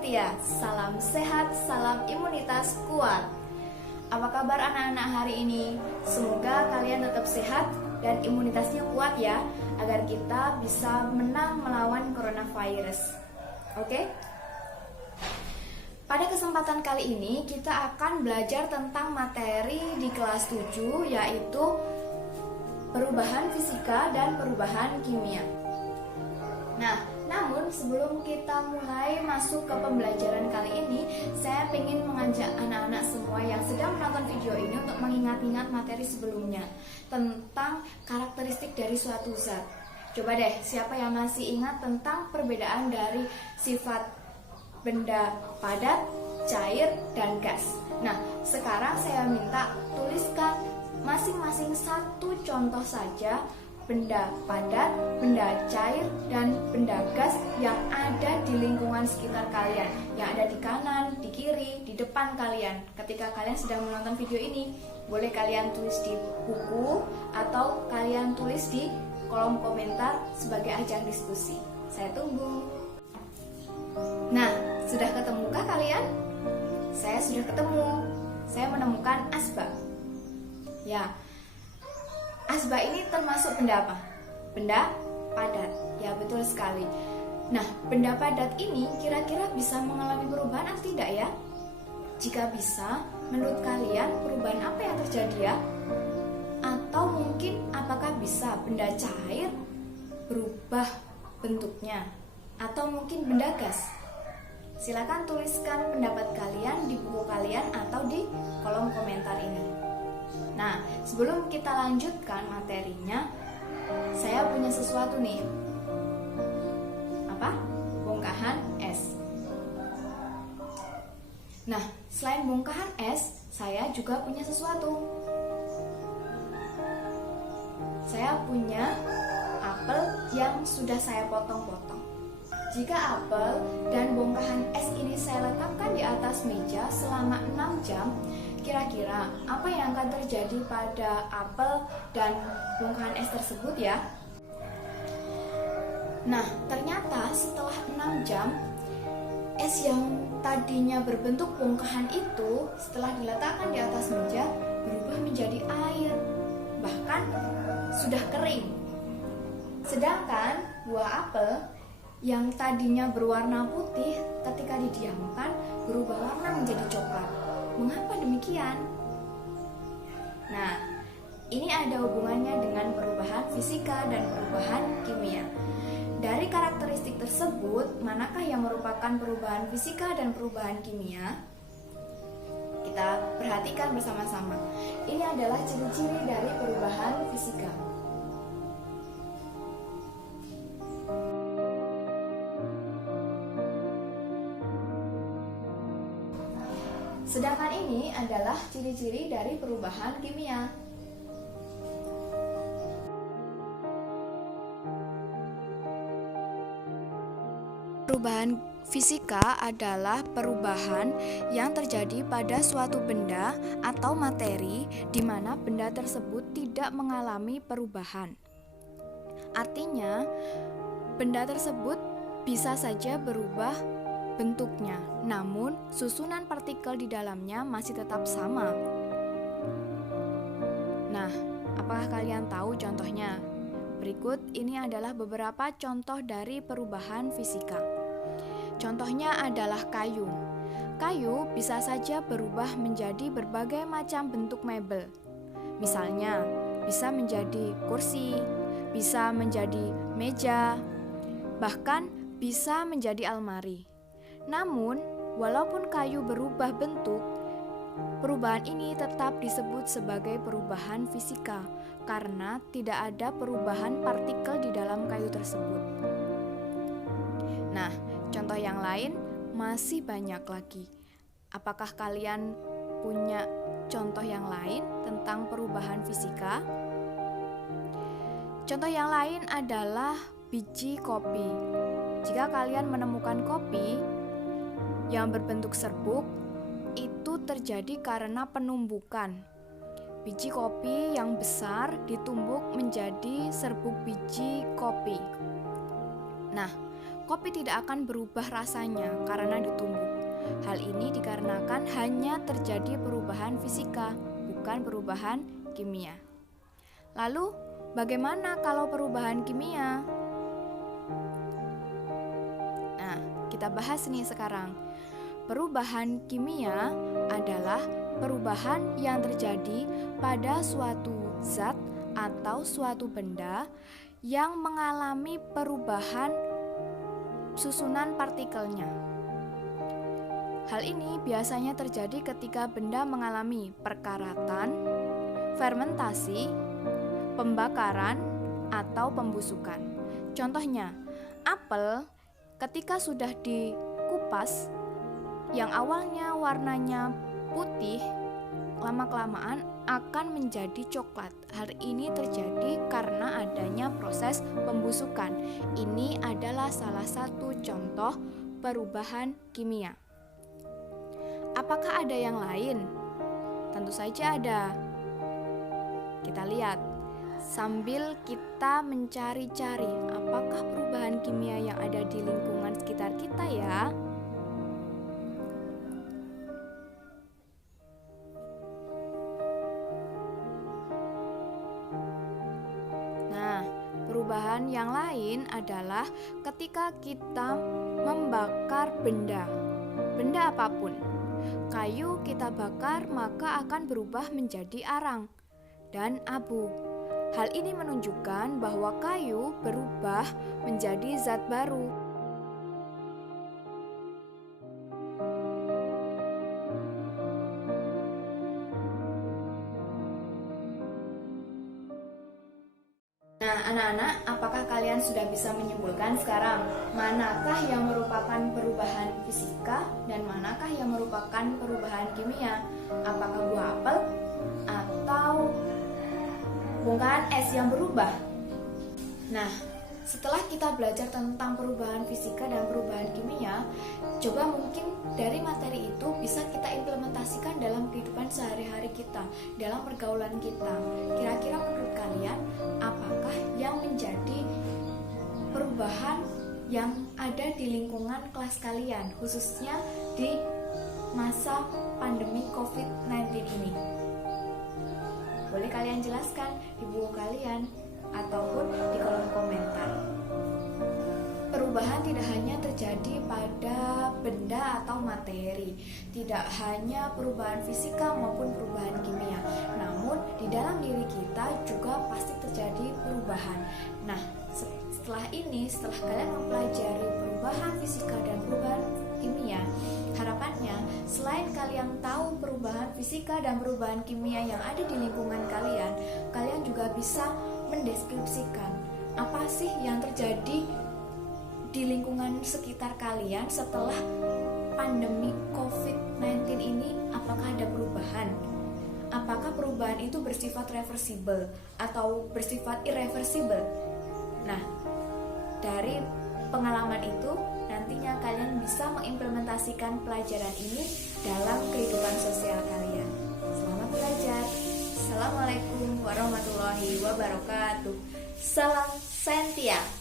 Cynthia, salam sehat, salam imunitas kuat. Apa kabar anak-anak hari ini? Semoga kalian tetap sehat dan imunitasnya kuat ya, agar kita bisa menang melawan coronavirus. Oke? Pada kesempatan kali ini kita akan belajar tentang materi di kelas 7, yaitu perubahan fisika dan perubahan kimia. Nah, namun sebelum kita mulai masuk ke pembelajaran kali ini, saya ingin mengajak anak-anak semua yang sedang menonton video ini untuk mengingat-ingat materi sebelumnya tentang karakteristik dari suatu zat. Coba deh, siapa yang masih ingat tentang perbedaan dari sifat benda padat, cair, dan gas? Nah, sekarang saya minta tuliskan masing-masing satu contoh saja benda padat, benda cair, dan benda gas yang ada di lingkungan sekitar kalian, yang ada di kanan, di kiri, di depan kalian. Ketika kalian sedang menonton video ini, boleh kalian tulis di buku atau kalian tulis di kolom komentar sebagai ajang diskusi. Saya tunggu. Nah, sudah ketemukah kalian? Saya sudah ketemu. Saya menemukan asbak. Ya, asbak ini termasuk benda apa? Benda padat. Ya, betul sekali. Nah, benda padat ini kira-kira bisa mengalami perubahan atau tidak ya? Jika bisa, menurut kalian perubahan apa yang terjadi ya? Atau mungkin apakah bisa benda cair berubah bentuknya? Atau mungkin benda gas? Silakan tuliskan pendapat kalian di buku kalian atau di kolom komentar ini. Nah, sebelum kita lanjutkan materinya, saya punya sesuatu nih. Apa? Bongkahan es. Nah, selain bongkahan es, saya juga punya sesuatu. Saya punya apel yang sudah saya potong-potong. Jika apel dan bongkahan es ini saya letakkan di atas meja selama 6 jam, kira-kira apa yang akan terjadi pada apel dan bongkahan es tersebut ya? Nah, ternyata setelah 6 jam, es yang tadinya berbentuk bongkahan itu setelah diletakkan di atas meja berubah menjadi air, bahkan sudah kering. Sedangkan buah apel yang tadinya berwarna putih ketika didiamkan berubah warna menjadi coklat. Mengapa demikian? Nah, ini ada hubungannya dengan perubahan fisika dan perubahan kimia. Dari karakteristik tersebut, manakah yang merupakan perubahan fisika dan perubahan kimia? Kita perhatikan bersama-sama. Ini adalah ciri-ciri dari perubahan fisika. Sedangkan ini adalah ciri-ciri dari perubahan kimia. Perubahan fisika adalah perubahan yang terjadi pada suatu benda atau materi di mana benda tersebut tidak mengalami perubahan. Artinya, benda tersebut bisa saja berubah bentuknya, namun susunan partikel di dalamnya masih tetap sama. Nah, apakah kalian tahu contohnya? Berikut ini adalah beberapa contoh dari perubahan fisika. Contohnya adalah kayu. Kayu bisa saja berubah menjadi berbagai macam bentuk mebel. Misalnya, bisa menjadi kursi, bisa menjadi meja, bahkan bisa menjadi almari. Namun, walaupun kayu berubah bentuk, perubahan ini tetap disebut sebagai perubahan fisika karena tidak ada perubahan partikel di dalam kayu tersebut. Nah, contoh yang lain masih banyak lagi. Apakah kalian punya contoh yang lain tentang perubahan fisika? Contoh yang lain adalah biji kopi. Jika kalian menemukan kopi yang berbentuk serbuk, itu terjadi karena penumbukan. Biji kopi yang besar ditumbuk menjadi serbuk biji kopi. Nah, kopi tidak akan berubah rasanya karena ditumbuk. Hal ini dikarenakan hanya terjadi perubahan fisika, bukan perubahan kimia. Lalu, bagaimana kalau perubahan kimia? Nah, kita bahas nih sekarang. Perubahan kimia adalah perubahan yang terjadi pada suatu zat atau suatu benda yang mengalami perubahan susunan partikelnya. Hal ini biasanya terjadi ketika benda mengalami perkaratan, fermentasi, pembakaran, atau pembusukan. Contohnya, apel ketika sudah dikupas yang awalnya warnanya putih, lama-kelamaan akan menjadi coklat. Hal ini terjadi karena adanya proses pembusukan. Ini adalah salah satu contoh perubahan kimia. Apakah ada yang lain? Tentu saja ada. Kita lihat sambil kita mencari-cari apakah perubahan kimia yang ada di lingkungan sekitar kita ya. Perubahan yang lain adalah ketika kita membakar benda apapun. Kayu kita bakar maka akan berubah menjadi arang dan abu. Hal ini menunjukkan bahwa kayu berubah menjadi zat baru. Nah, anak-anak, apakah kalian sudah bisa menyimpulkan sekarang manakah yang merupakan perubahan fisika dan manakah yang merupakan perubahan kimia? Apakah buah apel atau bongkahan es yang berubah? Nah, setelah kita belajar tentang perubahan fisika dan perubahan kimia, coba mungkin dari materi itu bisa kita implementasikan dalam kehidupan sehari-hari kita, dalam pergaulan kita. Kira-kira menurut kalian, apakah yang menjadi perubahan yang ada di lingkungan kelas kalian, khususnya di masa pandemi COVID-19 ini? Boleh kalian jelaskan di buku kalian ataupun di kolom komentar. Perubahan tidak hanya terjadi pada benda atau materi, tidak hanya perubahan fisika maupun perubahan kimia, namun di dalam diri kita juga pasti terjadi perubahan. Nah, setelah kalian mempelajari perubahan fisika dan perubahan kimia, harapannya selain kalian tahu perubahan fisika dan perubahan kimia yang ada di lingkungan kalian, kalian juga bisa mendeskripsikan apa sih yang terjadi di lingkungan sekitar kalian setelah pandemi COVID-19 ini. Apakah ada perubahan? Apakah perubahan itu bersifat reversible atau bersifat irreversible? Nah, dari pengalaman itu nantinya kalian bisa mengimplementasikan pelajaran ini dalam kehidupan sosial kalian. Selamat belajar. Assalamualaikum warahmatullahi wabarakatuh. Salam Sentia.